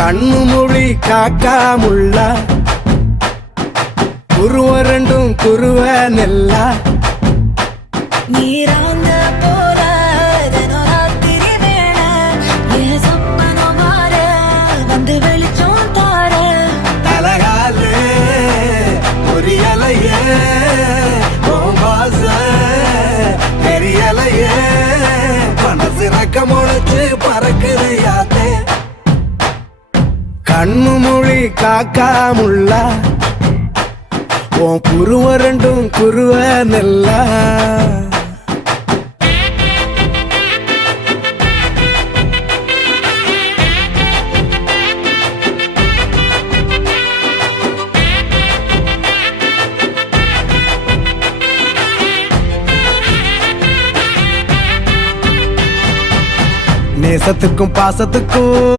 கண்ணு மொழி காக்காமுள்ள குருவ ரெண்டும் குருவ நெல்லா நீராங்க போல ராத்திரி வேண என் சொப்பனம் மாற வந்து வெளிச்சம் தார தலகாலே பொரியலையே வாச பெரியலையே மனசு ரக்க முளைச்சு பறக்குது யாத்தே கண்ணு மொழி காக்காமுள்ள உன் குருவ ரெண்டும் குருவ நெல்லா நேசத்துக்கும் பாசத்துக்கும்